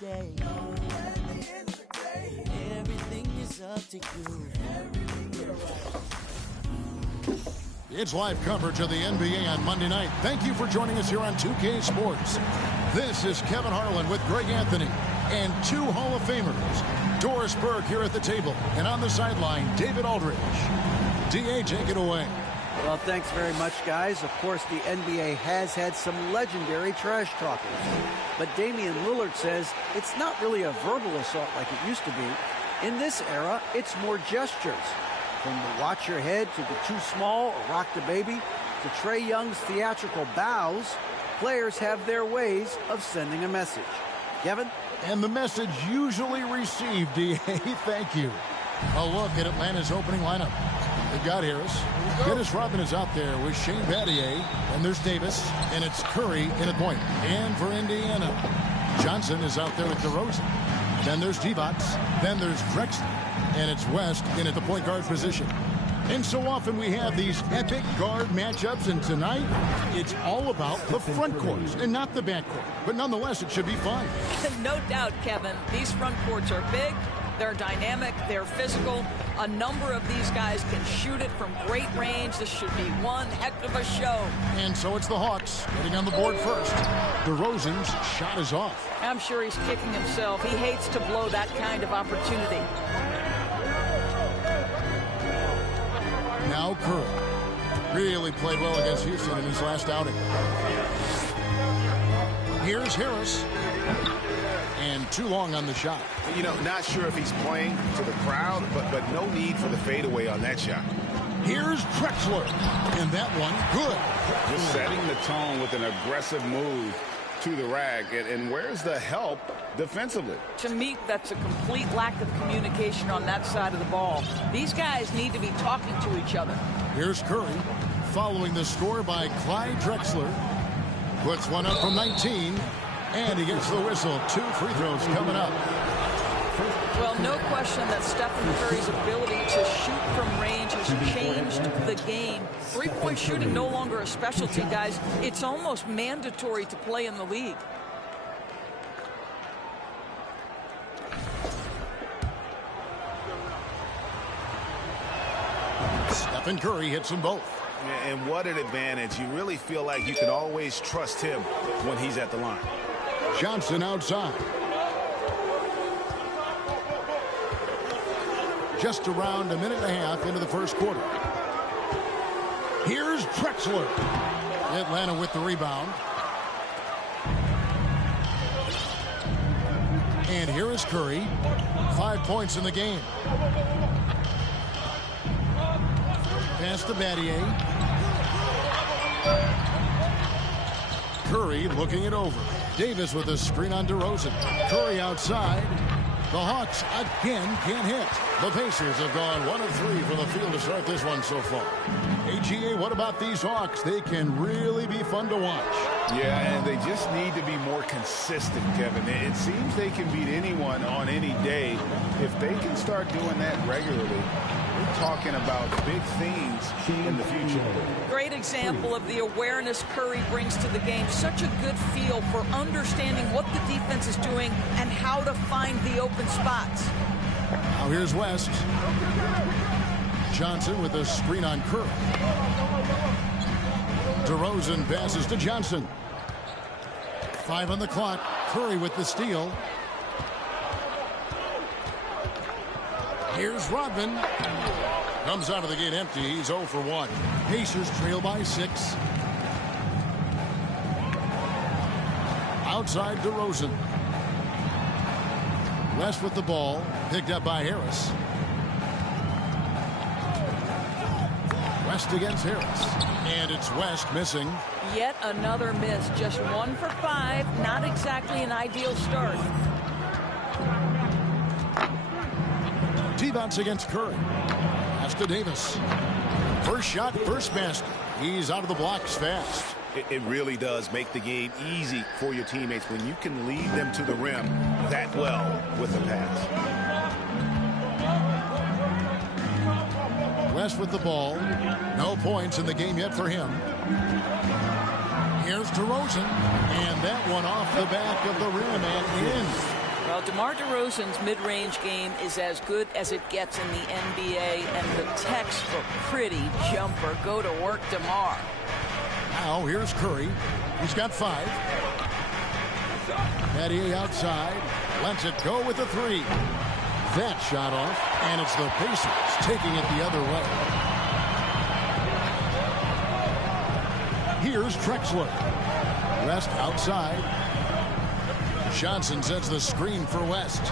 day, everything is up to you. It's live coverage of the NBA on Monday night. Thank you for joining us here on 2K Sports. This is Kevin Harlan with Greg Anthony and two Hall of Famers. Doris Burke here at the table, and on the sideline, David Aldridge. D.A., take it away. Well, thanks very much, guys. Of course, the NBA has had some legendary trash talkers. But Damian Lillard says it's not really a verbal assault like it used to be. In this era, it's more gestures. From the watch your head to the too small or rock the baby to Trae Young's theatrical bows, players have their ways of sending a message. Kevin? And the message usually received, D.A. Thank you. A look at Atlanta's opening lineup. They've got Harris. Dennis Rodman is out there with Shane Battier. And there's Davis. And it's Curry in at point. And for Indiana, Johnson is out there with DeRozan. Then there's Divac. Then there's Drexler. And it's West in at the point guard position. And so often we have these epic guard matchups, and tonight it's all about the front courts and not the back court. But nonetheless, it should be fun. No doubt, Kevin. These front courts are big, they're dynamic, they're physical. A number of these guys can shoot it from great range. This should be one heck of a show. And so it's the Hawks getting on the board first. DeRozan's shot is off. I'm sure he's kicking himself. He hates to blow that kind of opportunity. Now Curry really played well against Houston in his last outing. Here's Harris. And too long on the shot. You know, not sure if he's playing to the crowd, but no need for the fadeaway on that shot. Here's Drexler. And that one, good. Just setting the tone with an aggressive move to the rack. And where's the help defensively? To me, that's a complete lack of communication on that side of the ball. These guys need to be talking to each other. Here's Curry, following the score by Clyde Drexler. Puts one up from 19, and he gets the whistle. 2 free throws coming up. Well, no question that Stephen Curry's ability to shoot from range has changed the game. Three-point shooting no longer a specialty, guys. It's almost mandatory to play in the league. Stephen Curry hits them both. And what an advantage. You really feel like you can always trust him when he's at the line. Johnson outside. Just around a minute and a half into the first quarter. Here's Drexler. Atlanta with the rebound. And here is Curry. 5 points in the game. Pass to Battier. Curry looking it over. Davis with a screen on DeRozan. Curry outside. The Hawks again can't hit. The Pacers have gone 1 of 3 from the field to start this one so far. AGA, what about these Hawks? They can really be fun to watch. Yeah, and they just need to be more consistent, Kevin. It seems they can beat anyone on any day. If they can start doing that regularly, we're talking about big things in the future. Great example of the awareness Curry brings to the game. Such a good feel for understanding what the defense is doing and how to find the open spots. Now here's West. Johnson with a screen on Curry. DeRozan passes to Johnson. 5 on the clock. Curry with the steal. Here's Rodman. Comes out of the gate empty. He's 0 for 1. Pacers trail by 6. Outside DeRozan. West with the ball. Picked up by Harris. West against Harris. And it's West missing. Yet another miss. Just 1 for 5. Not exactly an ideal start. Divac against Curry. Pass to Davis. First shot, first basket. He's out of the blocks fast. It really does make the game easy for your teammates when you can lead them to the rim that well with the pass. West with the ball. No points in the game yet for him. Here's DeRozan. And that one off the back of the rim and in. Well, DeMar DeRozan's mid-range game is as good as it gets in the NBA, and the textbook pretty jumper. Go to work, DeMar. Now here's Curry. He's got 5. Battier outside. Lets it go with the 3. That shot off, and it's the Pacers taking it the other way. Here's Drexler. West outside. Johnson sets the screen for West.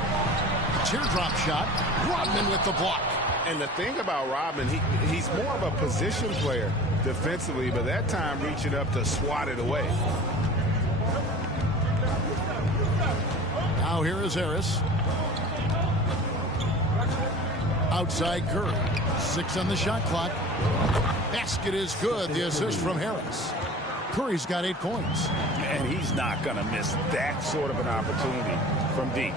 Teardrop shot. Rodman with the block. And the thing about Rodman, he's more of a position player defensively, but that time reaching up to swat it away. Now here is Harris. Outside Curry. 6 on the shot clock. Basket is good. The assist from Harris. Curry's got 8 points. And he's not going to miss that sort of an opportunity from deep.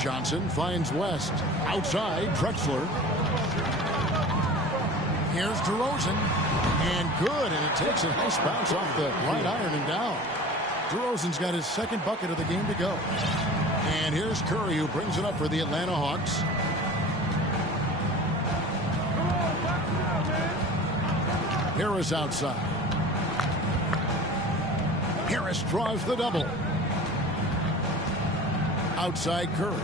Johnson finds West. Outside, Drexler. Here's DeRozan. And good, and it takes a nice bounce off the right iron and down. DeRozan's got his 2nd bucket of the game to go. And here's Curry, who brings it up for the Atlanta Hawks. Harris outside. Harris draws the double. Outside Curry.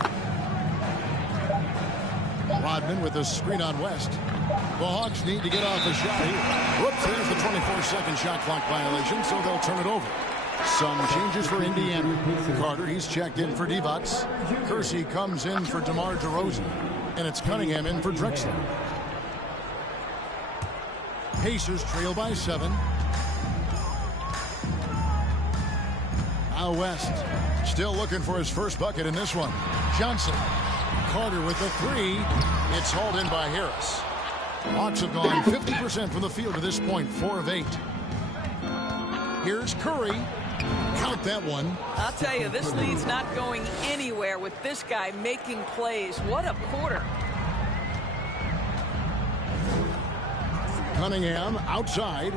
Rodman with a screen on West. The Hawks need to get off a shot here. Whoops, there's the 24-second shot clock violation, so they'll turn it over. Some changes for Indiana. Carter, he's checked in for Divac. Kersey comes in for DeMar DeRozan. And it's Cunningham in for Drexler. Pacers trail by 7. Now West. Still looking for his first bucket in this one. Johnson. Carter with the 3. It's hauled in by Harris. Hawks have gone 50% from the field to this point, 4 of 8. Here's Curry. Count that one. I'll tell you, this lead's not going anywhere with this guy making plays. What a quarter. Cunningham outside.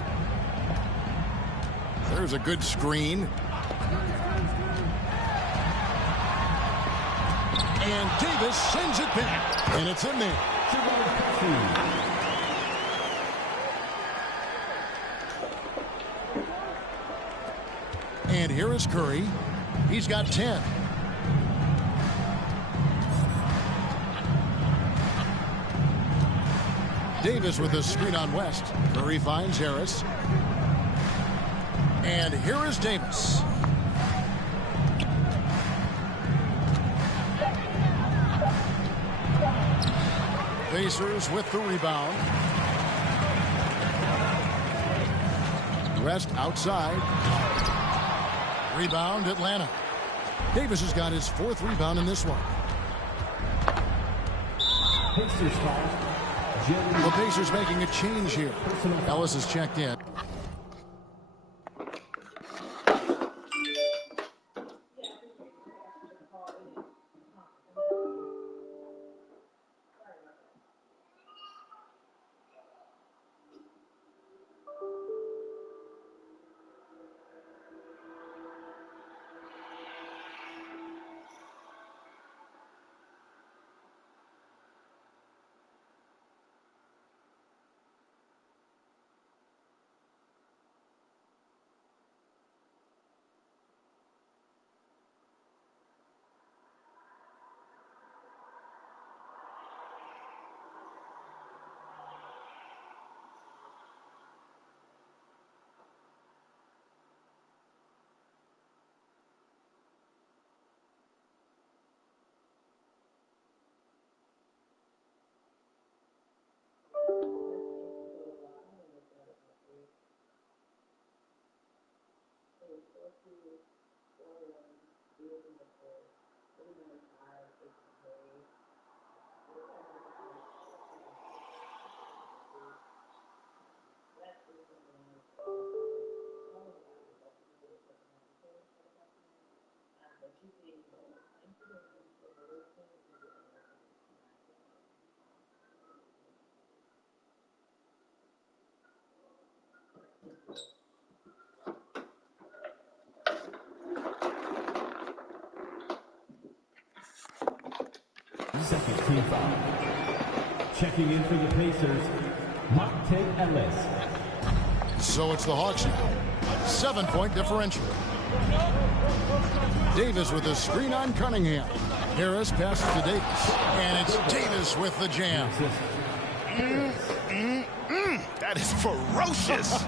There's a good screen. And Davis sends it back. And it's in there. And here is Curry. He's got 10. Davis with a screen on West. Curry finds Harris. And here is Davis. Pacers with the rebound. West outside. Rebound, Atlanta. Davis has got his 4th rebound in this one. The Pacers making a change here. Ellis is checked in. second team foul. Checking in for the Pacers, Monte Ellis. So it's the Hawks now. 7-point differential. Davis with a screen on Cunningham. Harris passes to Davis. And it's Davis with the jam. That is ferocious.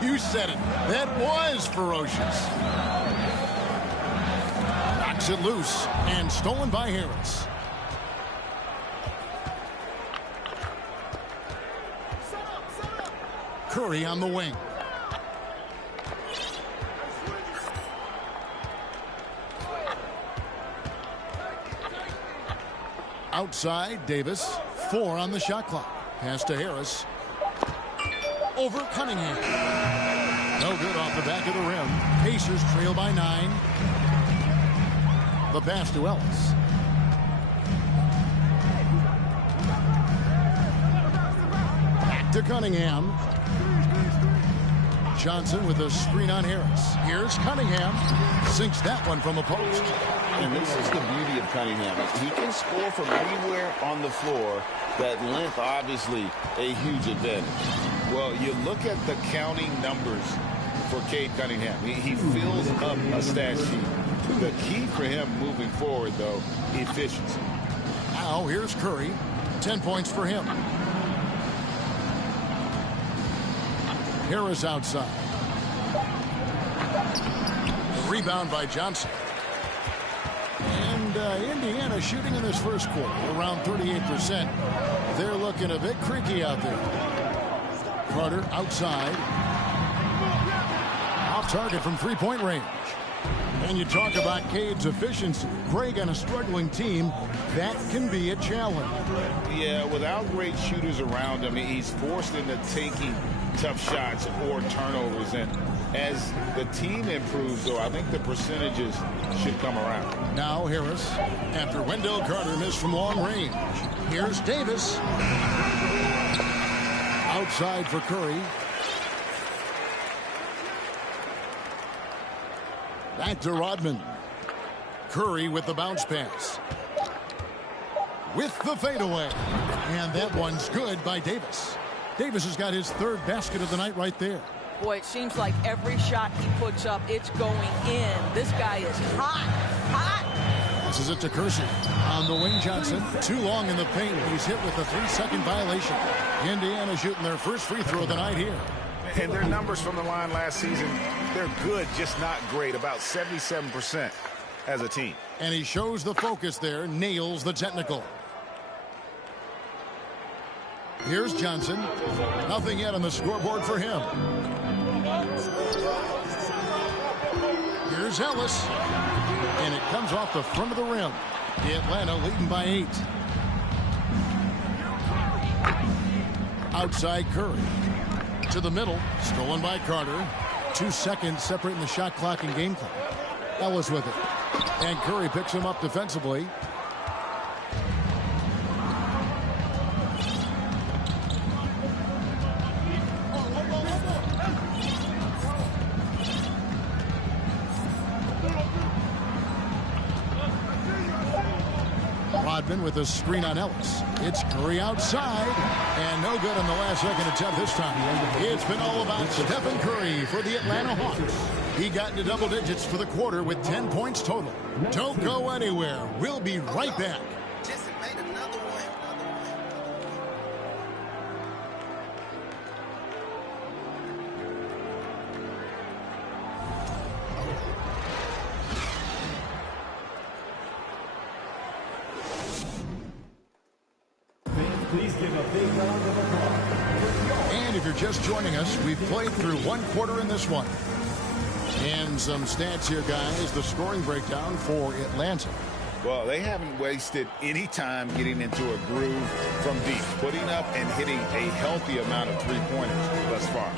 You said it. That was ferocious. Knocks it loose and stolen by Harris. Curry on the wing. Outside, Davis. 4 on the shot clock. Pass to Harris. Over Cunningham. No good off the back of the rim. Pacers trail by 9. The pass to Ellis. Back to Cunningham. Johnson with a screen on Harris. Here's Cunningham. Sinks that one from the post. And this is the beauty of Cunningham. He can score from anywhere on the floor. That length, obviously, a huge advantage. Well, you look at the counting numbers for Cade Cunningham. He fills up a stat sheet. The key for him moving forward, though, efficiency. Now here's Curry. 10 points for him. Harris outside. Rebound by Johnson. And Indiana shooting in this first quarter around 38%. They're looking a bit creaky out there. Carter outside. Off target from three-point range. And you talk about Cade's efficiency. Greg on a struggling team, that can be a challenge. Yeah, without great shooters around him, he's forced into taking tough shots or turnovers. And as the team improves, though, I think the percentages should come around. Now Harris, after Wendell Carter missed from long range. Here's Davis. Outside for Curry. Back to Rodman. Curry with the bounce pass. With the fadeaway. And that one's good by Davis. Davis has got his third basket of the night right there. Boy, it seems like every shot he puts up, it's going in. This guy is hot, hot. Passes it to Kersey. On the wing, Johnson. Too long in the paint. He's hit with a 3-second violation. Indiana shooting their first free throw of the night here. And their numbers from the line last season, they're good, just not great. About 77% as a team. And he shows the focus there. Nails the technical. Here's Johnson. Nothing yet on the scoreboard for him. Here's Ellis. And it comes off the front of the rim. Atlanta leading by 8. Outside Curry. To the middle. Stolen by Carter. 2 seconds separating the shot clock and game clock. Ellis with it. And Curry picks him up defensively. Rodman with a screen on Ellis. It's Curry outside. And no good on the last second attempt this time. It's been all about Stephen Curry for the Atlanta Hawks. He got into double digits for the quarter with 10 points total. Don't go anywhere. We'll be right back. Please give a big round of applause. And if you're just joining us, we've played through one quarter in this one. And some stats here, guys. The scoring breakdown for Atlanta. Well, they haven't wasted any time getting into a groove from deep, putting up and hitting a healthy amount of three-pointers thus far.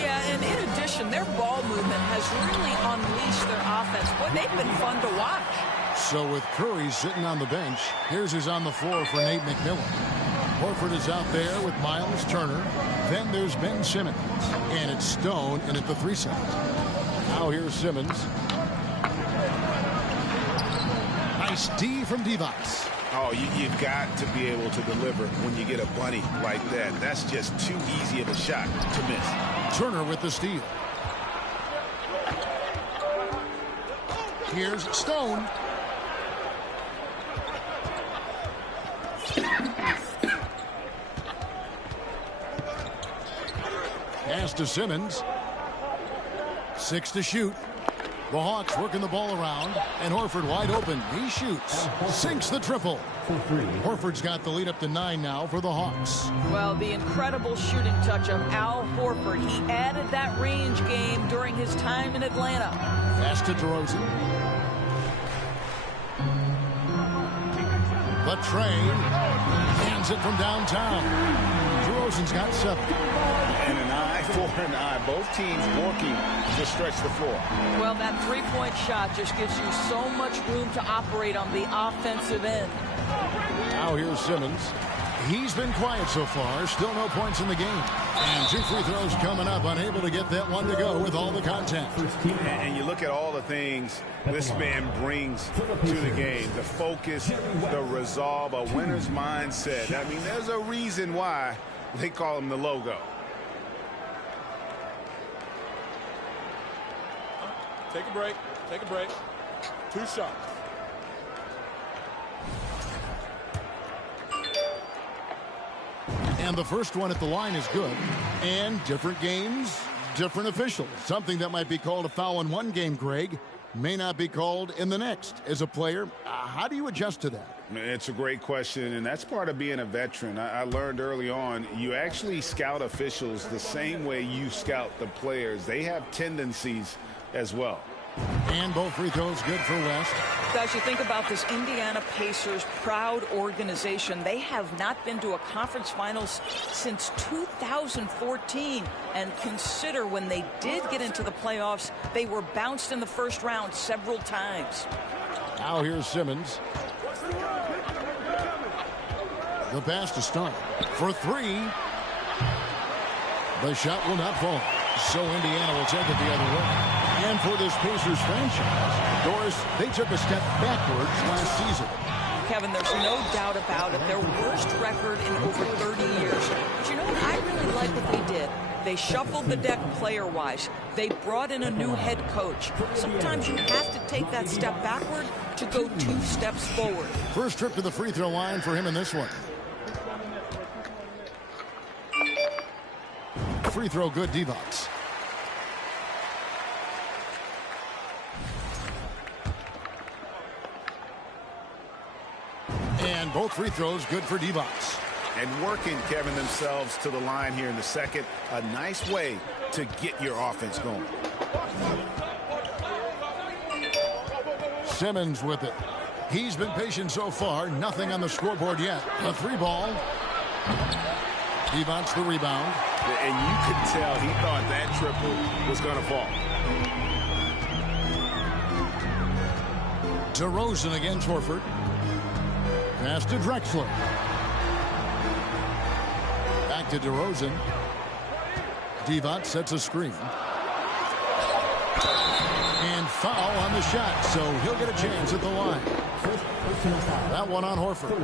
Yeah, and in addition, their ball movement has really unleashed their offense. Boy, they've been fun to watch. So with Curry sitting on the bench, here's who's on the floor for Nate McMillan. Horford is out there with Miles Turner. Then there's Ben Simmons. And it's Stone in at the 3 side. Now here's Simmons. Nice D from Divac. Oh, you've got to be able to deliver when you get a bunny like that. That's just too easy of a shot to miss. Turner with the steal. Here's Stone. Pass to Simmons. 6 to shoot. The Hawks working the ball around, and Horford wide open. He shoots, sinks the triple. Horford's got the lead up to 9 now for the Hawks. Well, the incredible shooting touch of Al Horford. He added that range game during his time in Atlanta. Pass to DeRozan. But Trey hands it from downtown. DeRozan's got 7. And an eye for an eye. Both teams working to stretch the floor. Well, that three-point shot just gives you so much room to operate on the offensive end. Now here's Simmons. He's been quiet so far. Still no points in the game. And 2 free throws coming up. Unable to get that one to go with all the contact. And you look at all the things this man brings to the game. The focus, the resolve, a winner's mindset. I mean, there's a reason why they call him the logo. Take a break. Take a break. 2 shots. And the first one at the line is good. And different games, different officials. Something that might be called a foul in one game, Greg, may not be called in the next. As a player, how do you adjust to that? It's a great question, and that's part of being a veteran. I learned early on, you actually scout officials the same way you scout the players. They have tendencies as well. And both free throws good for West. Guys, you think about this Indiana Pacers proud organization. They have not been to a conference finals since 2014. And consider when they did get into the playoffs, they were bounced in the first round several times. Now here's Simmons. The pass to Stone for 3. The shot will not fall. So Indiana will take it the other way. And for this Pacers franchise, Doris, they took a step backwards last season. Kevin, there's no doubt about it. Their worst record in over 30 years. But you know what? I really like what they did. They shuffled the deck player-wise. They brought in a new head coach. Sometimes you have to take that step backward to go 2 steps forward. First trip to the free throw line for him in this one. Free throw good, Divac. And both free throws good for Divac. And working, Kevin, themselves to the line here in the second. A nice way to get your offense going. Simmons with it. He's been patient so far. Nothing on the scoreboard yet. A 3-ball. Divac the rebound. And you could tell he thought that triple was going to fall. DeRozan against Horford. Pass to Drexler. Back to DeRozan. Divac sets a screen. And foul on the shot, so he'll get a chance at the line. That one on Horford.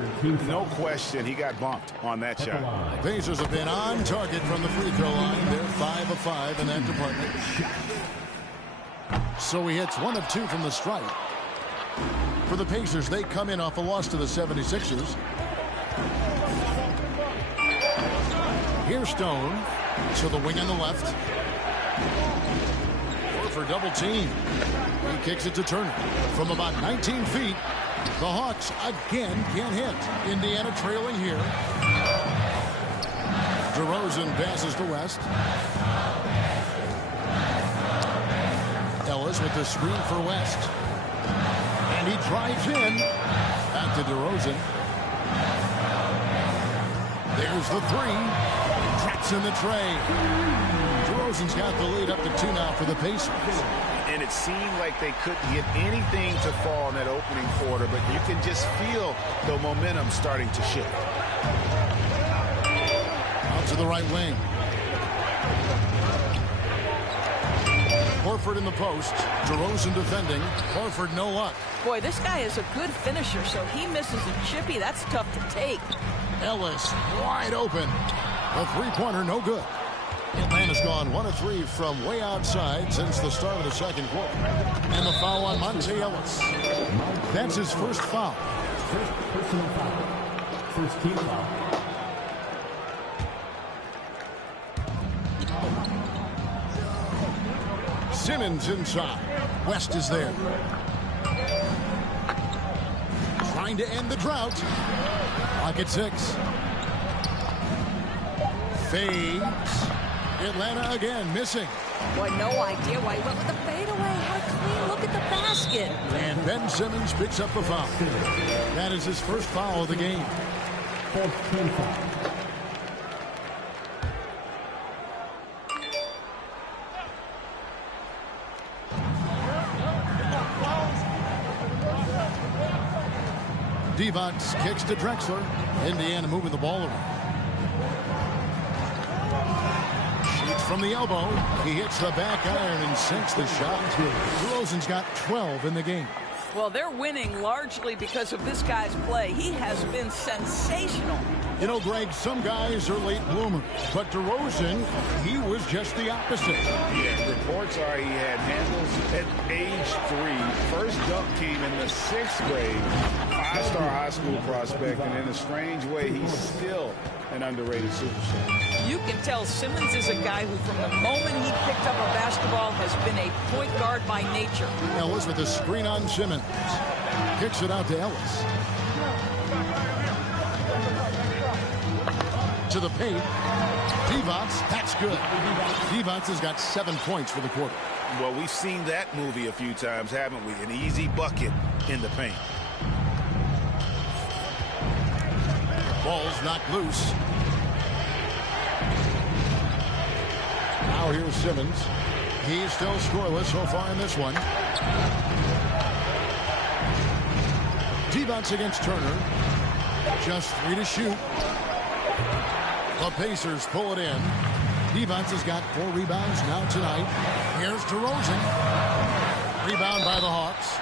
No question, he got bumped on that shot. Pacers have been on target from the free throw line. They're 5 of 5 in that department. So he hits 1 of 2 from the stripe. For the Pacers, they come in off a loss to the 76ers. Here's Stone to the wing on the left. For double team. He kicks it to Turner from about 19 feet. The Hawks again can't hit. Indiana trailing here. DeRozan passes to West. Ellis with the screen for West. And he drives in. Back to DeRozan. There's the 3. Traps in the tray. DeRozan's got the lead up to 2 now for the Pacers. And it seemed like they couldn't get anything to fall in that opening quarter, but you can just feel the momentum starting to shift. Out to the right wing. Horford in the post. DeRozan defending. Horford no luck. Boy, this guy is a good finisher, so he misses a chippy. That's tough to take. Ellis wide open. The three-pointer no good. Atlanta's gone 1 of 3 from way outside since the start of the second quarter. And the foul on Monte Ellis. That's his first foul. First personal foul. First team foul. Simmons inside. West is there. Trying to end the drought. Clock at 6. Fades. Atlanta again missing. Boy, no idea why he went with the fadeaway. How clean look at the basket. And Ben Simmons picks up the foul. That is his first foul of the game. First team foul. Divac kicks to Drexler. Indiana moving the ball around. Shoots from the elbow. He hits the back iron and sinks the shot. DeRozan's got 12 in the game. Well, they're winning largely because of this guy's play. He has been sensational. You know, Greg, some guys are late bloomers, but DeRozan, he was just the opposite. Yeah, reports are he had handles at age 3. First dunk came in the 6th grade. 5-star high school prospect, and in a strange way, he's still an underrated superstar. You can tell Simmons is a guy who, from the moment he picked up a basketball, has been a point guard by nature. Ellis with a screen on Simmons. Kicks it out to Ellis. To the paint. Divac, that's good. Divac has got 7 points for the quarter. Well, we've seen that movie a few times, haven't we? An easy bucket in the paint. Ball's knocked loose. Now here's Simmons. He's still scoreless so far in this one. Divac against Turner. Just 3 to shoot. The Pacers pull it in. Divac has got 4 rebounds now tonight. Here's DeRozan. Rebound by the Hawks.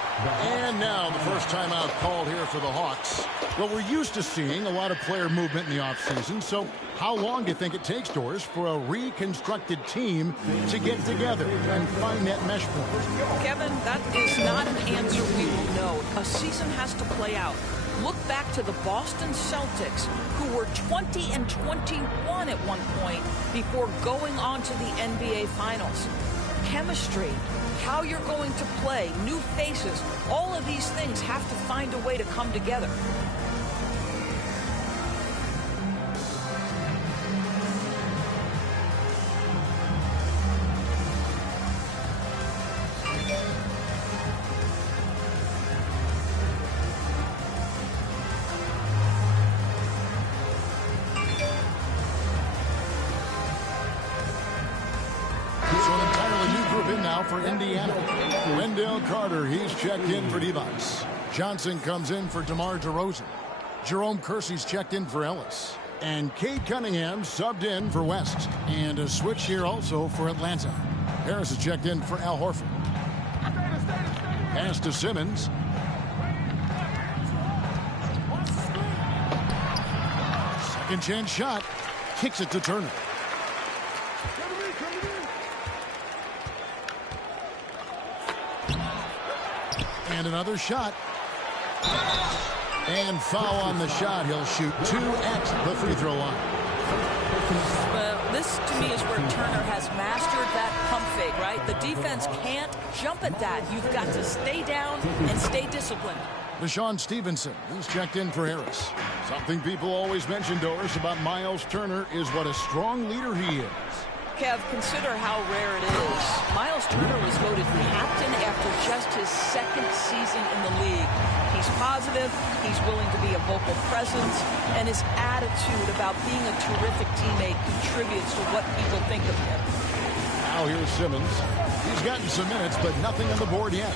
And now the first timeout called here for the Hawks. Well, we're used to seeing a lot of player movement in the offseason, so how long do you think it takes, Doris, for a reconstructed team to get together and find that mesh point? Kevin, that is not an answer we will know. A season has to play out. Look back to the Boston Celtics, who were 20-21 at one point before going on to the NBA Finals. Chemistry, how you're going to play, new faces, all of these things have to find a way to come together. For Indiana. Wendell Carter, he's checked in for Divac. Johnson comes in for DeMar DeRozan. Jerome Kersey's checked in for Ellis. And Cade Cunningham subbed in for West. And a switch here also for Atlanta. Harris is checked in for Al Horford. Pass to Simmons. Second chance shot. Kicks it to Turner. And another shot. And foul on the shot. He'll shoot 2 at the free throw line. Well, this to me is where Turner has mastered that pump fake, right? The defense can't jump at that. You've got to stay down and stay disciplined. Deshaun Stevenson, he's checked in for Harris. Something people always mention, Doris, about Miles Turner is what a strong leader he is. Kev, consider how rare it is. Miles Turner was voted captain after just his 2nd season in the league. He's positive, he's willing to be a vocal presence, and his attitude about being a terrific teammate contributes to what people think of him. Now here's Simmons. He's gotten some minutes, but nothing on the board yet.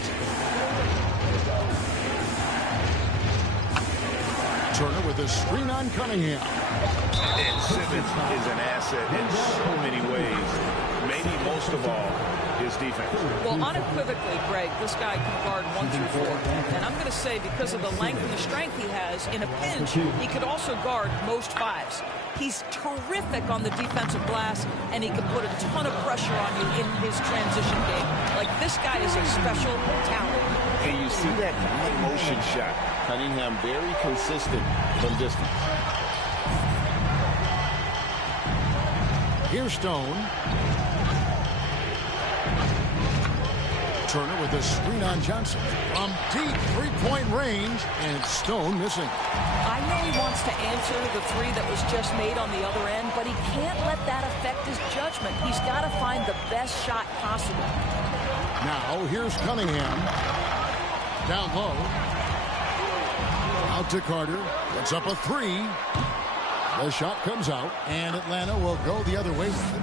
Turner with a screen on Cunningham. And Simmons is an asset in so many ways. Maybe most of all, his defense. Well, unequivocally, Greg, this guy can guard 1 through 4. And I'm going to say because of the length and the strength he has, in a pinch, he could also guard most 5s. He's terrific on the defensive glass, and he can put a ton of pressure on you in his transition game. Like, this guy is a special talent. And you see that motion shot. Cunningham very consistent from distance. Here's Stone. Turner with a screen on Johnson. From deep three-point range, and Stone missing. I know he wants to answer the 3 that was just made on the other end, but he can't let that affect his judgment. He's got to find the best shot possible. Now, here's Cunningham. Down low. Out to Carter. Puts up a 3. The shot comes out, and Atlanta will go the other way with it.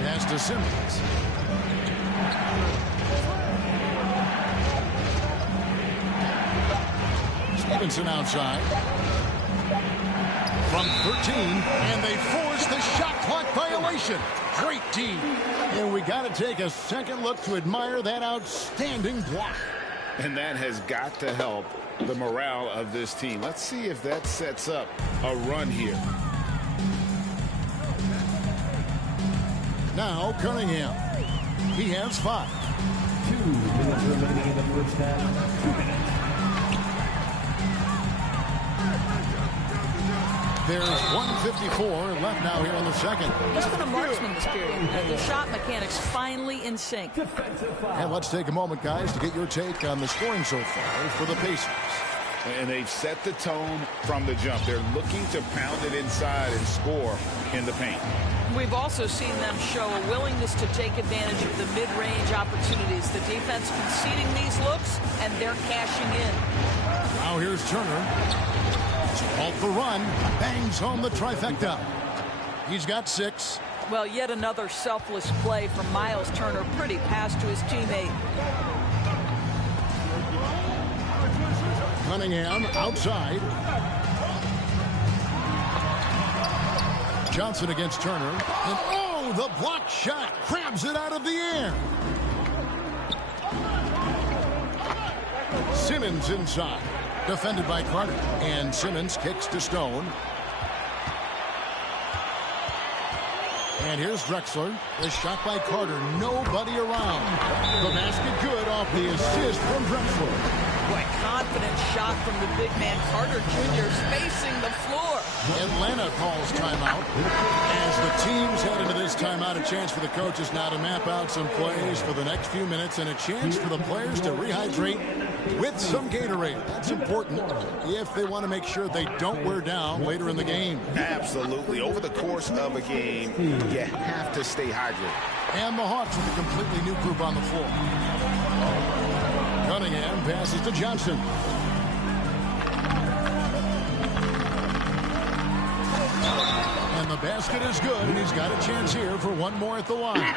Pass to Simmons. Stevenson outside. From 13, and they force the shot clock violation. Great D. And we got to take a second look to admire that outstanding block. And that has got to help the morale of this team. Let's see if that sets up a run here. Now Cunningham. He has 5. 2 minutes remaining in the first half. 2 minutes. There's 1:54 left now here in the second. He's been a marksman this period. And the shot mechanics finally in sync. And let's take a moment, guys, to get your take on the scoring so far for the Pacers. And they've set the tone from the jump. They're looking to pound it inside and score in the paint. We've also seen them show a willingness to take advantage of the mid-range opportunities. The defense conceding these looks, and they're cashing in. Now here's Turner. Off the run, bangs home the trifecta. He's got 6. Well, yet another selfless play from Miles Turner. Pretty pass to his teammate. Cunningham outside. Johnson against Turner. And oh, the block shot crabs it out of the air. Simmons inside. Defended by Carter. And Simmons kicks to Stone. And here's Drexler. The shot by Carter. Nobody around. The basket good off the assist from Drexler. What confident shot from the big man Carter Jr. spacing the floor. Atlanta calls timeout. As the teams head into this timeout, a chance for the coaches now to map out some plays for the next few minutes and a chance for the players to rehydrate with some Gatorade. That's important if they want to make sure they don't wear down later in the game. Absolutely. Over the course of a game, you have to stay hydrated. And the Hawks with a completely new group on the floor. Cunningham passes to Johnson. And the basket is good, and he's got a chance here for one more at the line.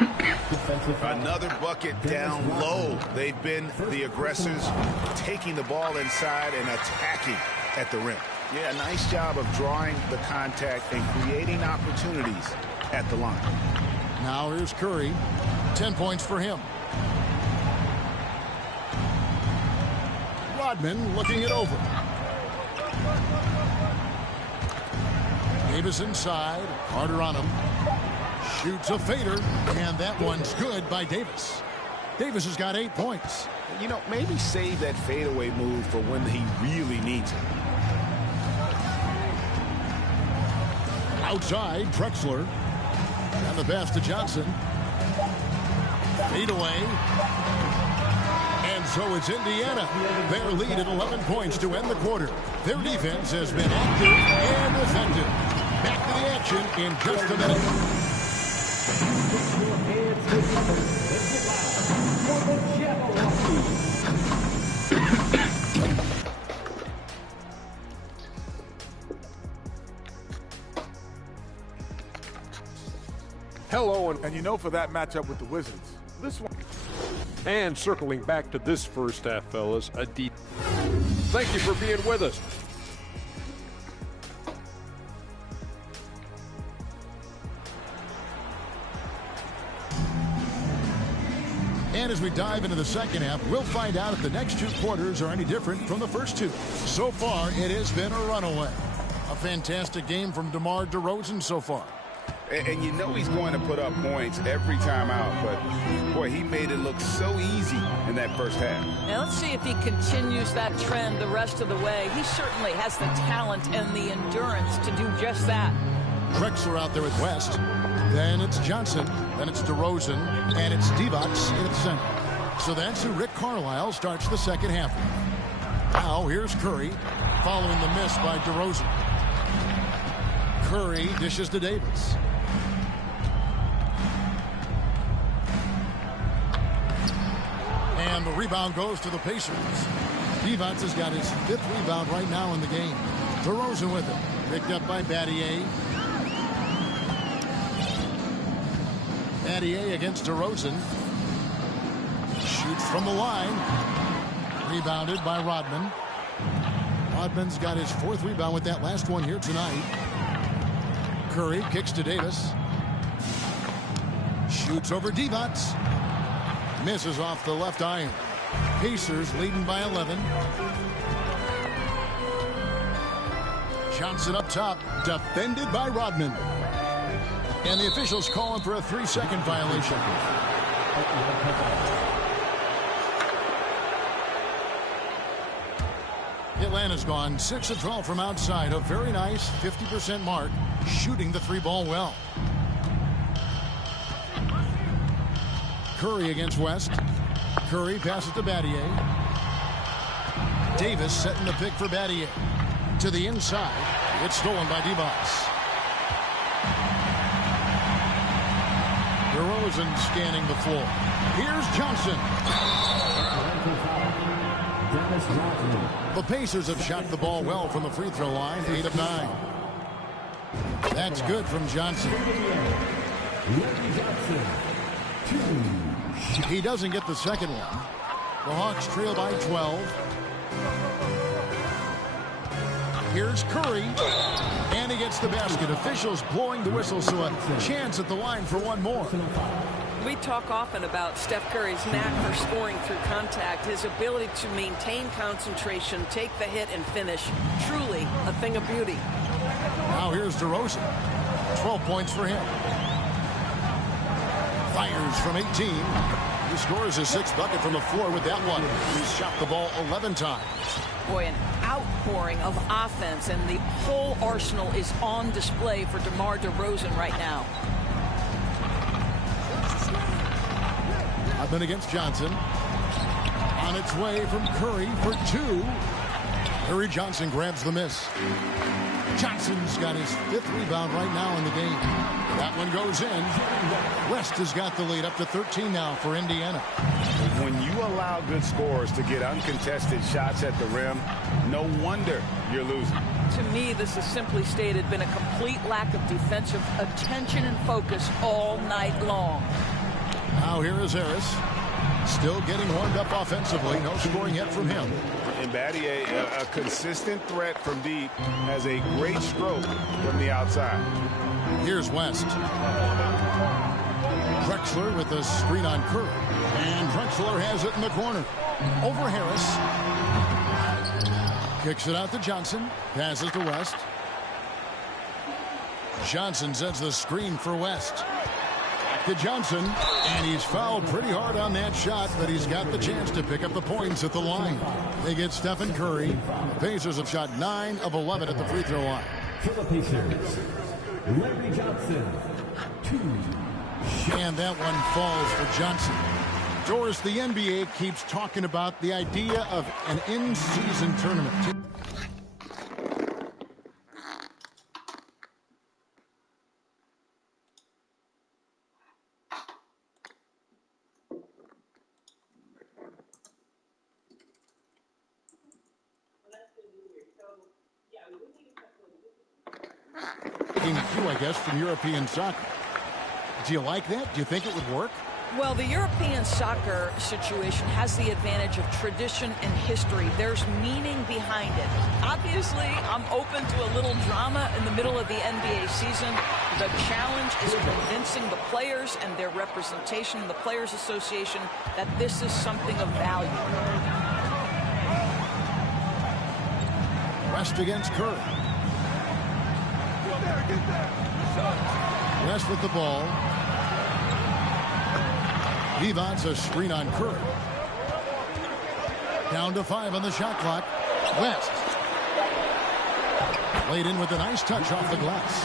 Another bucket down low. They've been the aggressors, taking the ball inside and attacking at the rim. Yeah, nice job of drawing the contact and creating opportunities at the line. Now here's Curry. 10 points for him. Rodman looking it over. Davis inside. Carter on him. Shoots a fader. And that one's good by Davis. Davis has got 8 points. You know, maybe save that fadeaway move for when he really needs it. Outside, Drexler. And the pass to Johnson. Fade away. And so it's Indiana. Their lead at 11 points to end the quarter. Their defense has been active and effective. Back to the action in just a minute. Hello, and you know, for that matchup with the Wizards, this one. And circling back to this first half, fellas, a deep. Thank you for being with us. And as we dive into the second half, we'll find out if the next two quarters are any different from the first two. So far, it has been a runaway. A fantastic game from DeMar DeRozan so far. And you know he's going to put up points every time out, but boy, he made it look so easy in that first half. Now let's see if he continues that trend the rest of the way. He certainly has the talent and the endurance to do just that. Drexler out there with West. Then it's Johnson. Then it's DeRozan. And it's Divac in the center. So that's who Rick Carlisle starts the second half. Now here's Curry following the miss by DeRozan. Curry dishes to Davis. And the rebound goes to the Pacers. Divac has got his 5th rebound right now in the game. DeRozan with it. Picked up by Battier. Battier against DeRozan. Shoots from the line. Rebounded by Rodman. Rodman's got his 4th rebound with that last one here tonight. Curry kicks to Davis. Shoots over Divac. Misses off the left iron. Pacers leading by 11. Johnson up top. Defended by Rodman. And the officials calling for a 3-second violation. Atlanta's gone 6 of 12 from outside. A very nice 50% mark. Shooting the 3-ball well. Curry against West. Curry passes to Battier. Davis setting the pick for Battier. To the inside. It's stolen by Divac. DeRozan scanning the floor. Here's Johnson. The Pacers have shot the ball well from the free throw line. 8 of 9. That's good from Johnson. He doesn't get the second one. The Hawks trail by 12. Here's Curry. And he gets the basket. Officials blowing the whistle, so a chance at the line for one more. We talk often about Steph Curry's knack for scoring through contact, his ability to maintain concentration, take the hit, and finish. Truly a thing of beauty. Now here's DeRozan. 12 points for him. Fires from 18. He scores his 6th bucket from the floor with that one. He's shot the ball 11 times. Boy, an outpouring of offense, and the whole arsenal is on display for DeMar DeRozan right now. Rodman against Johnson. On its way from Curry for 2. Curry Johnson grabs the miss. Johnson's got his 5th rebound right now in the game. That one goes in. West has got the lead up to 13 now for Indiana. When you allow good scorers to get uncontested shots at the rim, no wonder you're losing. To me, this has simply stated been a complete lack of defensive attention and focus all night long. Now here is Harris. Still getting warmed up offensively. No scoring yet from him. And Battier, a consistent threat from deep, has a great stroke from the outside. Here's West. Drexler with the screen on Curry. And Drexler has it in the corner. Over Harris. Kicks it out to Johnson. Passes to West. Johnson sets the screen for West. To Johnson, and he's fouled pretty hard on that shot, but he's got the chance to pick up the points at the line. They get Stephen Curry. The Pacers have shot 9 of 11 at the free throw line. For the Pacers, Larry Johnson, 2. And that one falls for Johnson. Doris, the NBA keeps talking about the idea of an in-season tournament. I guess, from European soccer. Do you like that? Do you think it would work? Well, the European soccer situation has the advantage of tradition and history. There's meaning behind it. Obviously, I'm open to a little drama in the middle of the NBA season. The challenge is convincing the players and their representation in the Players Association that this is something of value. West against Curry. West with the ball. He wants a screen on Curry. Down to 5 on the shot clock. West. Laid in with a nice touch off the glass.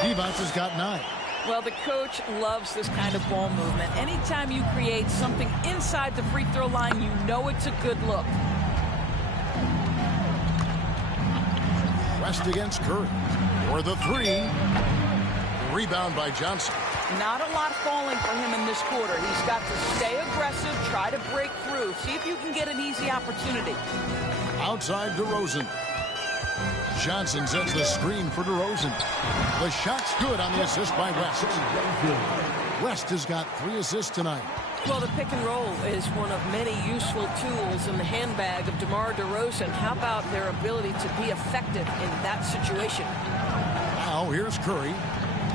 Devonts has got 9. Well, the coach loves this kind of ball movement. Anytime you create something inside the free throw line, you know it's a good look. West against Curry. For the 3. Rebound by Johnson. Not a lot falling for him in this quarter. He's got to stay aggressive, try to break through. See if you can get an easy opportunity. Outside DeRozan. Johnson sets the screen for DeRozan. The shot's good on the assist by West. West has got 3 assists tonight. Well, the pick and roll is one of many useful tools in the handbag of DeMar DeRozan. How about their ability to be effective in that situation? Now here's Curry.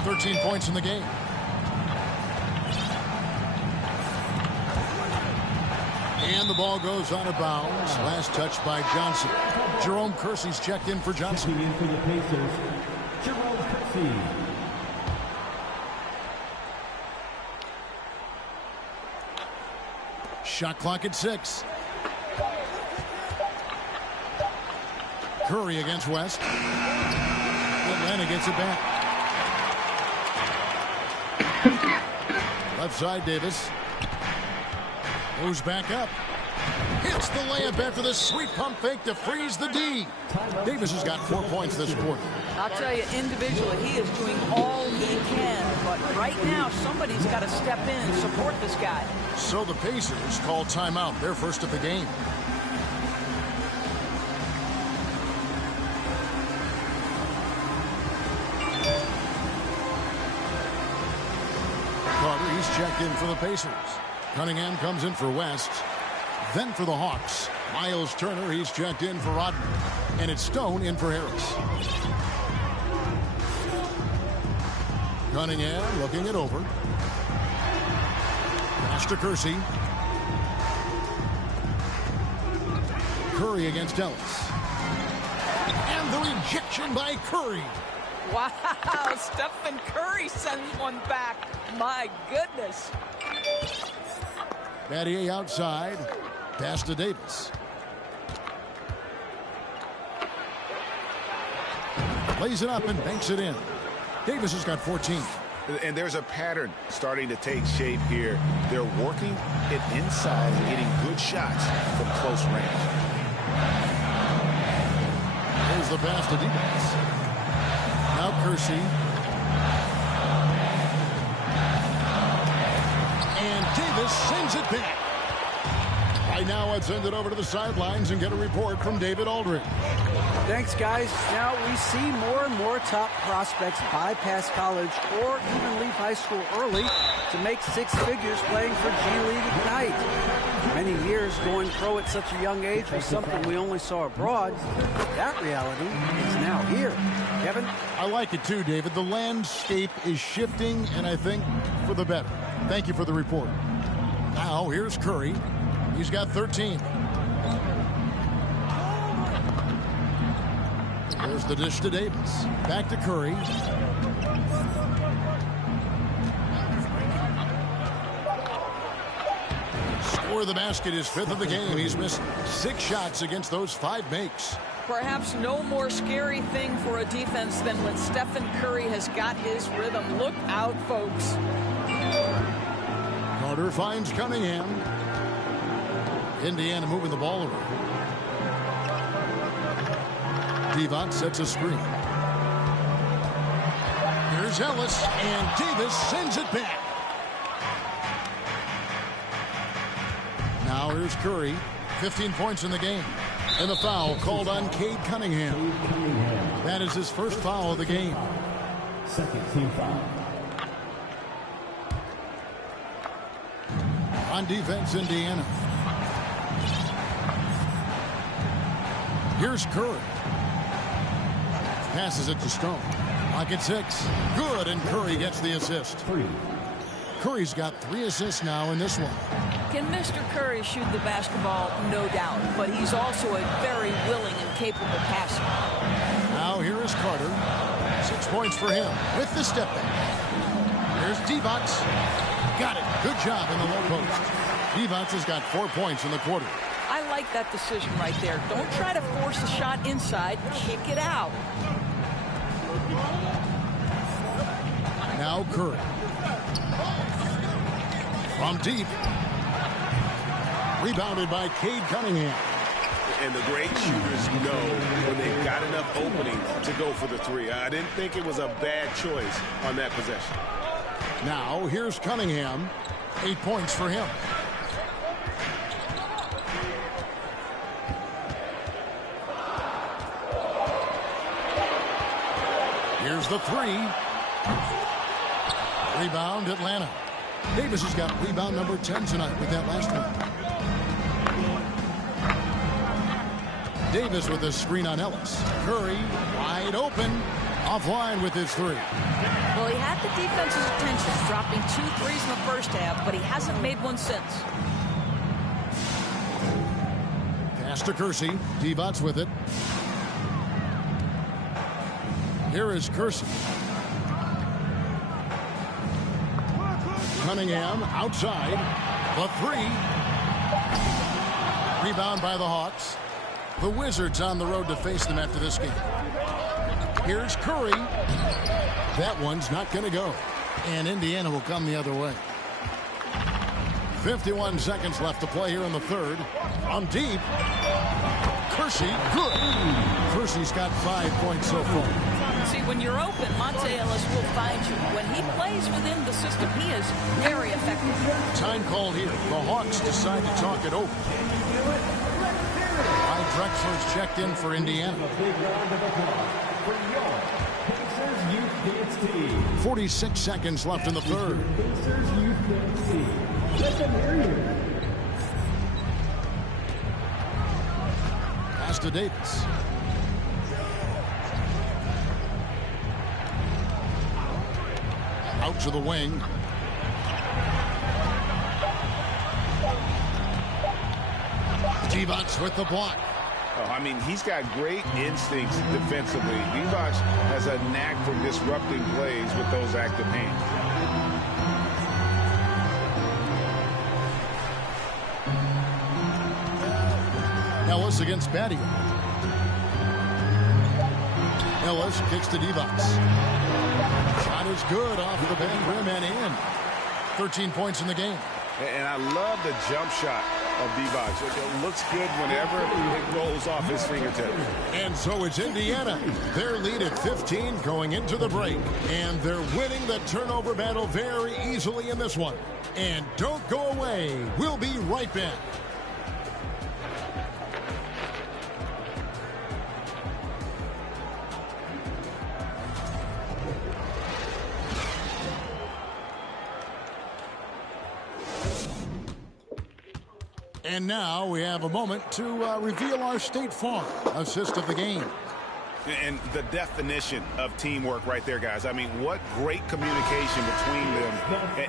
13 points in the game. And the ball goes out of bounds. Last touch by Johnson. Jerome Kersey's checked in for Johnson. Checking in for the Pacers, Jerome Kersey. Shot clock at 6. Curry against West. Atlanta gets it back. Left side, Davis. Moves back up. Hits the layup after the sweet pump fake to freeze the D. Davis has got 4 points this quarter. I'll tell you, individually, he is doing all he can. But right now, somebody's got to step in and support this guy. So the Pacers call timeout. They're first of the game. Carter, he's checked in for the Pacers. Cunningham comes in for West. Then for the Hawks, Miles Turner, he's checked in for Rodman. And it's Stone in for Harris. Cunningham looking it over. Pass to Kersey. Curry against Ellis. And the rejection by Curry. Wow, Stephen Curry sends one back. My goodness. Battier outside. Pass to Davis. Lays it up and banks it in. Davis has got 14. And there's a pattern starting to take shape here. They're working it inside and getting good shots from close range. Here's the pass to Davis. Now Kersey. And Davis sends it back. Right now, I'd send it over to the sidelines and get a report from David Aldridge. Thanks, guys. Now we see more and more top prospects bypass college or even leave high school early to make 6 figures playing for G League Ignite. Many years going pro at such a young age was something we only saw abroad. That reality is now here. Kevin? I like it too, David. The landscape is shifting, and I think for the better. Thank you for the report. Now, here's Curry. He's got 13. There's the dish to Davis. Back to Curry. Score the basket, his 5th of the game. He's missed 6 shots against those 5 makes. Perhaps no more scary thing for a defense than when Stephen Curry has got his rhythm. Look out, folks. Carter finds Cunningham. Indiana moving the ball around. Devont sets a screen. Here's Ellis, and Davis sends it back. Now here's Curry. 15 points in the game. And the foul called on Cade Cunningham. That is his first foul of the game. Second team foul. On defense, Indiana. Here's Curry. Passes it to Stone. Clock at 6. Good, and Curry gets the assist. Curry's got 3 assists now in this one. Can Mr. Curry shoot the basketball? No doubt. But he's also a very willing and capable passer. Now here is Carter. 6 points for him with the step back. Here's Divac. Got it. Good job in the low post. Divac has got 4 points in the quarter. I like that decision right there. Don't try to force a shot inside. Kick it out. Now Curry. From deep. Rebounded by Cade Cunningham. And the great shooters know when they've got enough opening to go for the 3. I didn't think it was a bad choice on that possession. Now here's Cunningham. 8 points for him. Here's the 3. Rebound, Atlanta. Davis has got rebound number 10 tonight with that last one. Davis with a screen on Ellis. Curry wide open. Offline with his 3. Well, he had the defense's attention, dropping 2 threes in the first half, but he hasn't made one since. Pass to Kersey. Divac with it. Here is Kersey. Cunningham outside. The 3. Rebound by the Hawks. The Wizards on the road to face them after this game. Here's Curry. That one's not going to go. And Indiana will come the other way. 51 seconds left to play here in the third. On deep. Kersey, good. Kersey's got 5 points so far. See, when you're open, Monte Ellis will find you. When he plays within the system, he is very effective. Time called here. The Hawks decide to talk it over. Clyde Drexler's checked in for Indiana. A big round of applause for your Pacers Youth Dance Team. 46 seconds left in the third. Pacers Youth Dance Team. Let them hear you. Pass to Davis. Out to the wing. Divac with the block. Oh, I mean, he's got great instincts defensively. Divac has a knack for disrupting plays with those active hands. Ellis against Battier. Ellis kicks to Divac. Shot is good off the bend rim and in. 13 points in the game. And I love the jump shot of Divac. It looks good whenever it rolls off his fingertips. And so it's Indiana. Their lead at 15 going into the break. And they're winning the turnover battle very easily in this one. And don't go away. We'll be right back. And now we have a moment to reveal our State Farm assist of the game. And the definition of teamwork right there, guys. I mean, what great communication between them,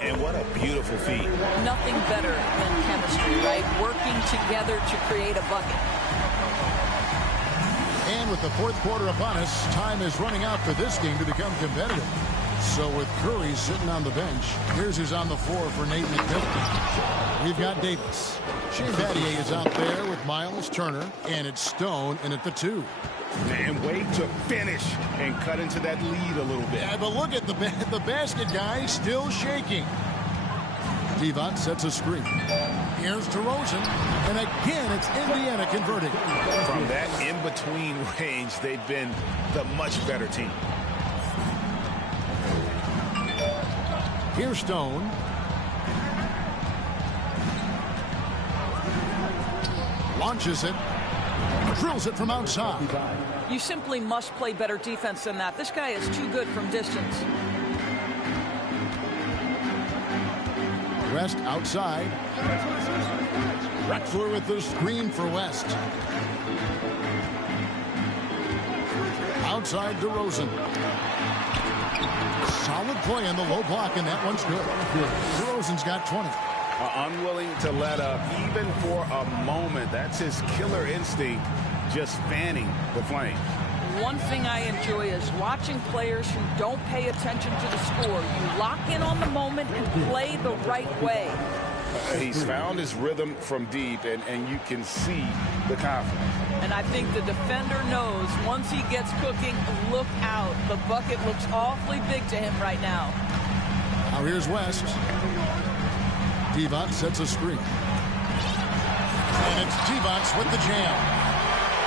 and what a beautiful feat. Nothing better than chemistry, right? Working together to create a bucket. And with the fourth quarter upon us, time is running out for this game to become competitive. So with Curry sitting on the bench, here's who's on the floor for Nate McMillan. We've got Davis. Shane Battier is out there with Miles Turner, and it's Stone in at the 2. And wait to finish and cut into that lead a little bit. Yeah, but look at the basket guy still shaking. Divac sets a screen. Here's DeRozan, and again it's Indiana converting. From that in-between range, they've been the much better team. Here's Stone. Launches it. Drills it from outside. You simply must play better defense than that. This guy is too good from distance. West outside. Drexler with the screen for West. Outside DeRozan. Solid play in the low block, and that one's good. DeRozan's got 20. Unwilling to let up even for a moment. That's his killer instinct, just fanning the flame. One thing I enjoy is watching players who don't pay attention to the score. You lock in on the moment and play the right way. He's found his rhythm from deep, and you can see the confidence. And I think the defender knows once he gets cooking, look out. The bucket looks awfully big to him right now. Now here's West. Divac sets a screen. And it's Divac with the jam.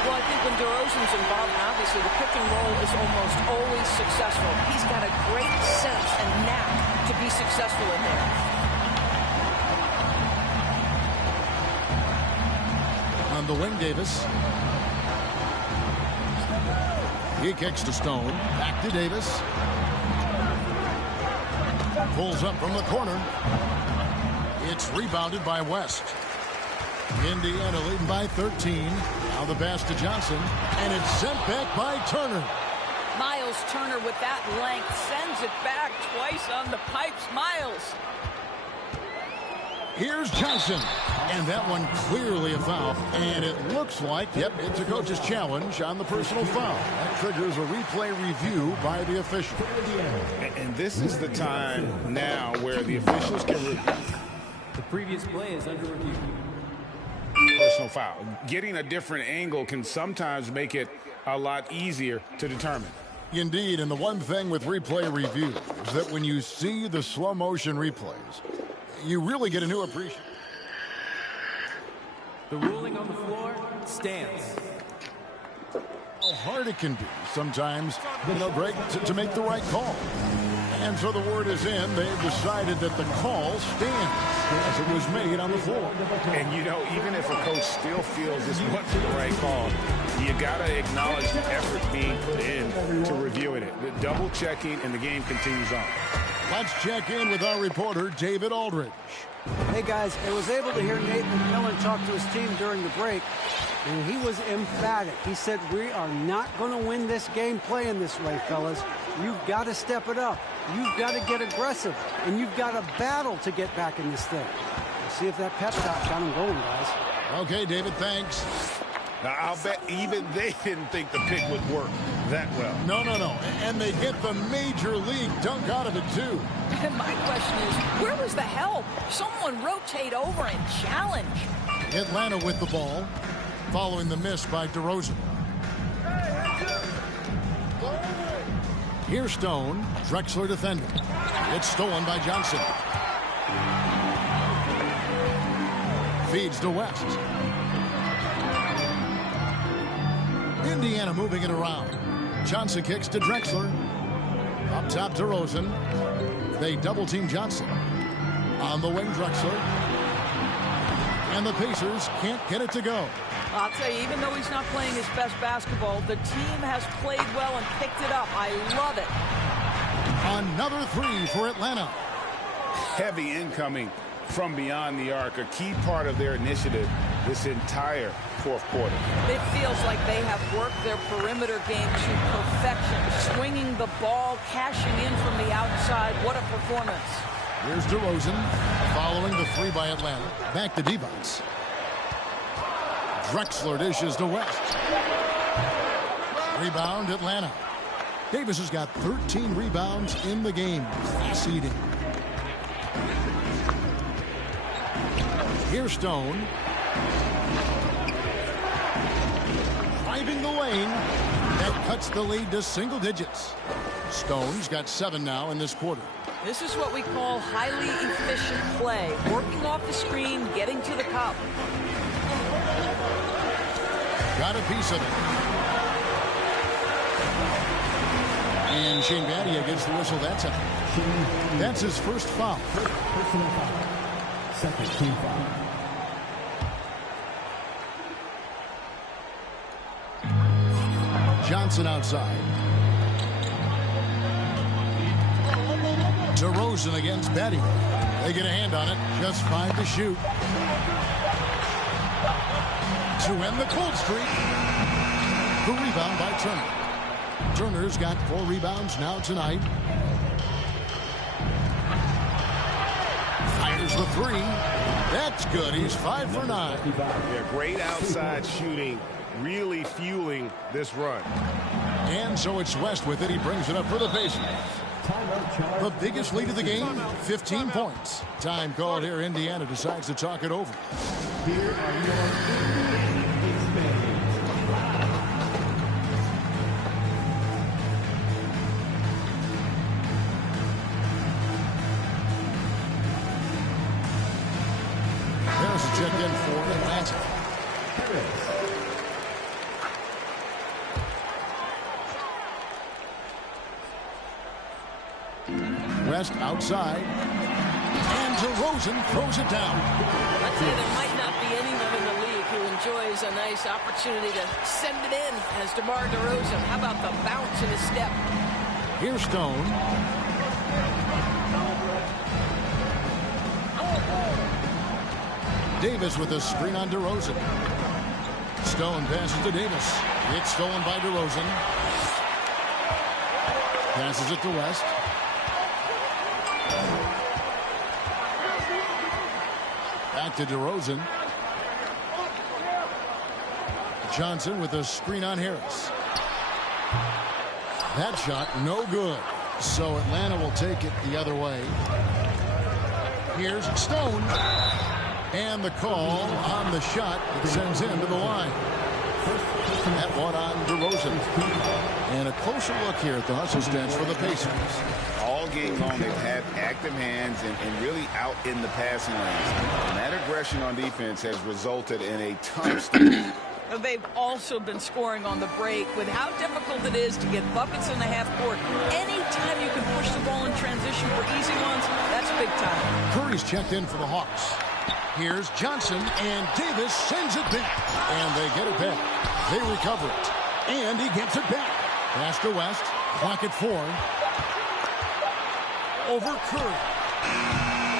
Well, I think when DeRozan's involved, obviously the pick and roll is almost always successful. He's got a great sense and knack to be successful in there. On the wing, Davis. He kicks to Stone. Back to Davis. Pulls up from the corner. It's rebounded by West. Indiana leading by 13. Now the pass to Johnson. And it's sent back by Turner. Miles Turner with that length sends it back twice on the pipes. Miles. Here's Johnson. And that one clearly a foul. And it looks like, yep, it's a coach's challenge on the personal foul. That triggers a replay review by the official. And this is the time now where the officials can review. The previous play is under review. Personal foul. Getting a different angle can sometimes make it a lot easier to determine. Indeed, and the one thing with replay review is that when you see the slow motion replays, you really get a new appreciation. The ruling on the floor stands. How hard it can be sometimes, Greg, to make the right call. And so the word is in. They've decided that the call stands as it was made on the floor. And, even if a coach still feels this wasn't the right call, you got to acknowledge the effort being put in to reviewing it. The double checking, and the game continues on. Let's check in with our reporter, David Aldridge. Hey, guys, I was able to hear Nate McMillan talk to his team during the break, and he was emphatic. He said, we are not going to win this game playing this way, fellas. You've got to step it up. You've got to get aggressive, and you've got to battle to get back in this thing. We'll see if that pep talk got him going, guys. Okay, David, thanks. Now, I'll bet even they didn't think the pick would work that well. No. And they get the major league dunk out of it, too. And my question is, where was the help? Someone rotate over and challenge. Atlanta with the ball, following the miss by DeRozan. Here's Stone. Drexler defending. It's stolen by Johnson. Feeds to West. Indiana moving it around. Johnson kicks to Drexler. Up top to Rosen. They double-team Johnson. On the wing, Drexler. And the Pacers can't get it to go. I'll tell you, even though he's not playing his best basketball, the team has played well and picked it up. I love it. Another three for Atlanta. Heavy incoming from beyond the arc, a key part of their initiative this entire fourth quarter. It feels like they have worked their perimeter game to perfection, swinging the ball, cashing in from the outside. What a performance. Here's DeRozan following the three by Atlanta. Back to Divac. Drexler dishes to West. Rebound, Atlanta. Davis has got 13 rebounds in the game. Seeding. Here's Stone. Driving the lane. That cuts the lead to single digits. Stone's got 7 now in this quarter. This is what we call highly efficient play. Working off the screen, getting to the cup. Got a piece of it. And Shane Battier gets the whistle that time. That's his first foul. Personal foul. Second team foul. Johnson outside. DeRozan against Battier. They get a hand on it. Just 5 to shoot. To end the cold streak. The rebound by Turner. Turner's got 4 rebounds now tonight. Fires the 3. That's good. He's 5 for 9. Yeah, great outside shooting, really fueling this run. And so it's West with it. He brings it up for the Pacers. The biggest lead of the game, 15 points. Time called here. Indiana decides to talk it over. Here are your There's a check in for Atlanta. West outside. And DeRozan throws it down. I'd say there might not be anyone in the league who enjoys a nice opportunity to send it in as DeMar DeRozan. How about the bounce in his step? Here's Stone. Davis with a screen on DeRozan. Stone passes to Davis. It's stolen by DeRozan. Passes it to West. Back to DeRozan. Johnson with a screen on Harris. That shot no good. So Atlanta will take it the other way. Here's Stone. And the call on the shot that sends him to the line. That one on DeRozan. And a closer look here at the hustle stance for the Pacers. All game long, they've had active hands and really out in the passing lanes. And that aggression on defense has resulted in a ton of steals. They've also been scoring on the break. With how difficult it is to get buckets in the half court, anytime you can push the ball in transition for easy ones, that's big time. Curry's checked in for the Hawks. Here's Johnson, and Davis sends it back. And they get it back. They recover it. And he gets it back. Pass to West. Clock at 4. Over Curry.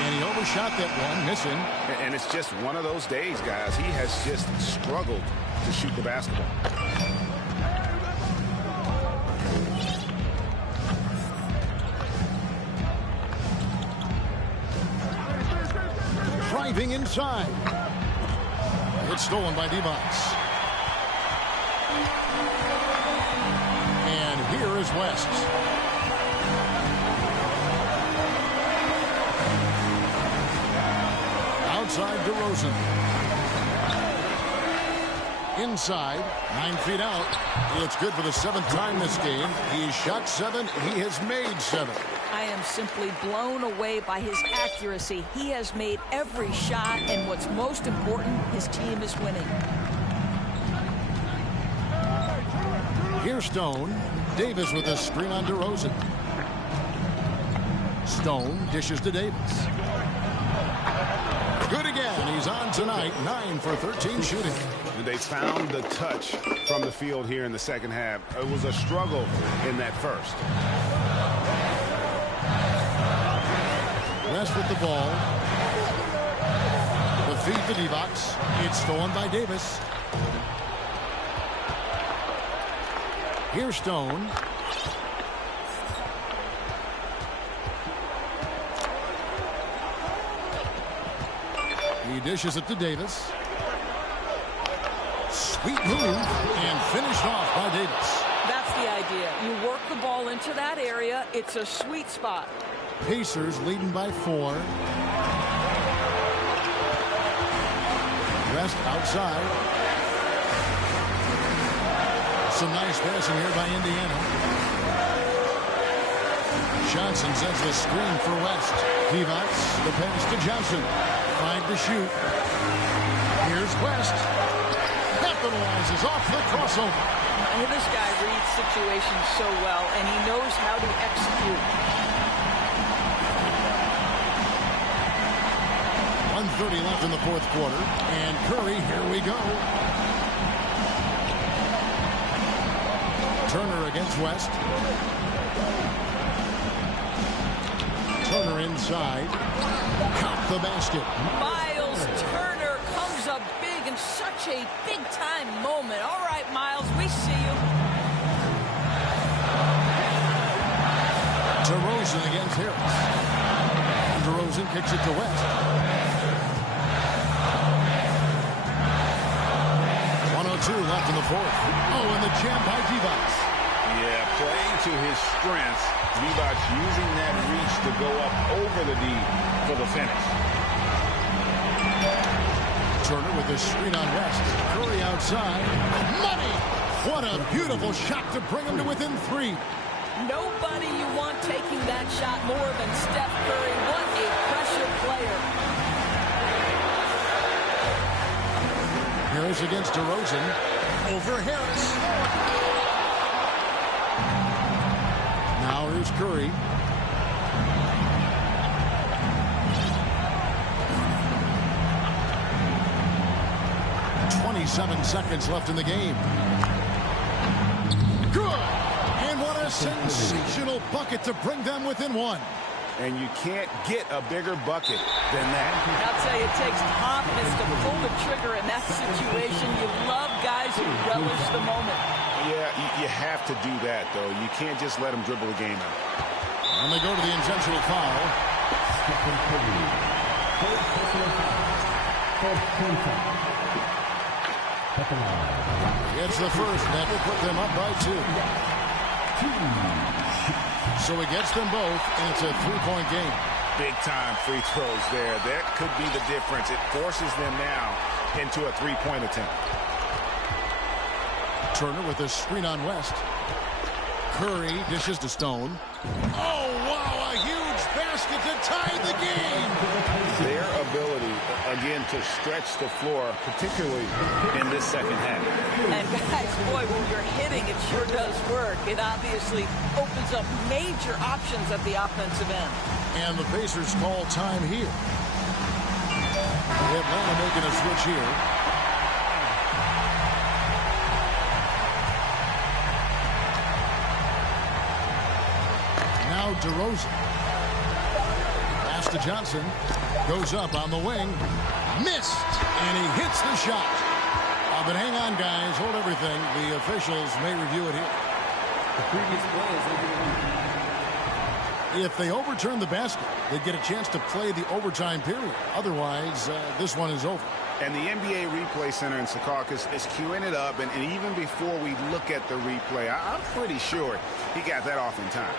And he overshot that one, missing. And it's just one of those days, guys. He has just struggled to shoot the basketball. Driving inside. It's stolen by Divac. And here is West. Outside DeRozan. Inside, 9 feet out. It's good for the 7th time this game. He's shot 7. He has made 7. I am simply blown away by his accuracy. He has made every shot, and what's most important, his team is winning. Here's Stone. Davis with a screen on DeRozan. Stone dishes to Davis. Good again. He's on tonight. 9 for 13 shooting. And they found the touch from the field here in the second half. It was a struggle in that first. West with the ball. The feed to Divac. It's stolen by Davis. Here's Stone. He dishes it to Davis. Sweet move and finished off by Davis. That's the idea. You work the ball into that area. It's a sweet spot. Pacers leading by 4. West outside. Some nice passing here by Indiana. Johnson sends the screen for West. Divac, the pass to Johnson. 5 to shoot. Here's West. Capitalizes off the crossover. This guy reads situations so well, and he knows how to execute. 1:30 left in the 4th quarter. And Curry, here we go. Turner against West. Turner inside. outside. Count the basket. Miles Turner comes up big in such a big-time moment. All right, Miles, we see you. DeRozan against Harris. And DeRozan kicks it to West. 1:02 left in the fourth. Oh, and the jam by Divac. Yeah, playing to his strengths. Divac using that reach to go up over the D for the finish. Turner with the screen on West. Curry outside. Money! What a beautiful shot to bring him to within 3. Nobody you want taking that shot more than Steph Curry. What a pressure player. Harris against DeRozan. Over Harris. Now here's Curry. .27 seconds left in the game. Good! And what a sensational bucket to bring them within 1. And you can't get a bigger bucket than that. I'll tell you, it takes confidence to pull the trigger in that situation. You love guys who relish the moment. Yeah, you have to do that, though. You can't just let them dribble the game out. And they go to the intentional foul. It's the first. That will put them up by 2. So he gets them both, and it's a 3-point game. Big-time free throws there. That could be the difference. It forces them now into a 3-point attempt. Turner with a screen on West. Curry dishes to Stone. Oh, wow, a huge basket to tie the game. Their ability, again, to stretch the floor, particularly in this second half. And guys, boy, when you're hitting, it sure does work. It obviously opens up major options at the offensive end. And the Pacers call time here. Atlanta making a switch here. Now DeRozan. Pass to Johnson. Goes up on the wing. Missed. And he hits the shot. But hang on, guys. Hold everything. The officials may review it here. The previous play is overturned. If they overturn the basket, they get a chance to play the overtime period. Otherwise, this one is over. And the NBA Replay Center in Secaucus is queuing it up. And even before we look at the replay, I'm pretty sure he got that off in time.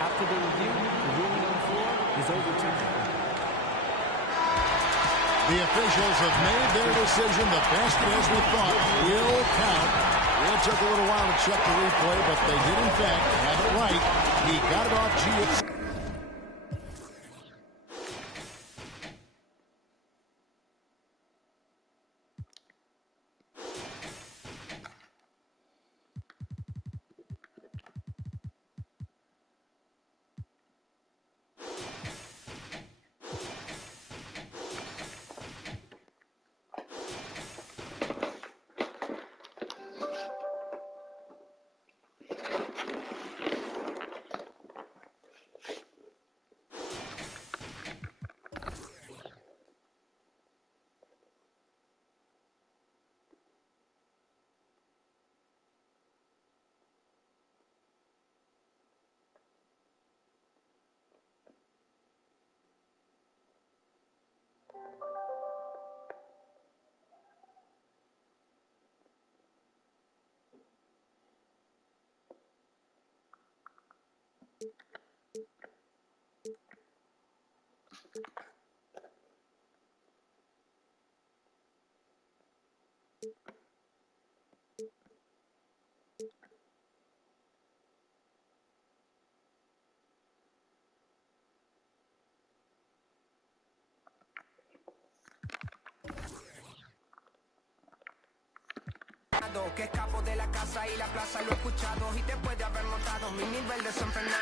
After the review, the ruling on the floor is overturned. The officials have made their decision. The basket, as we thought, will count. It took a little while to check the replay, but they did, in fact, have it right. He got it off Gio. Que escapo de la casa y la plaza, lo he escuchado y después de haber notado mi nivel de San Fernando.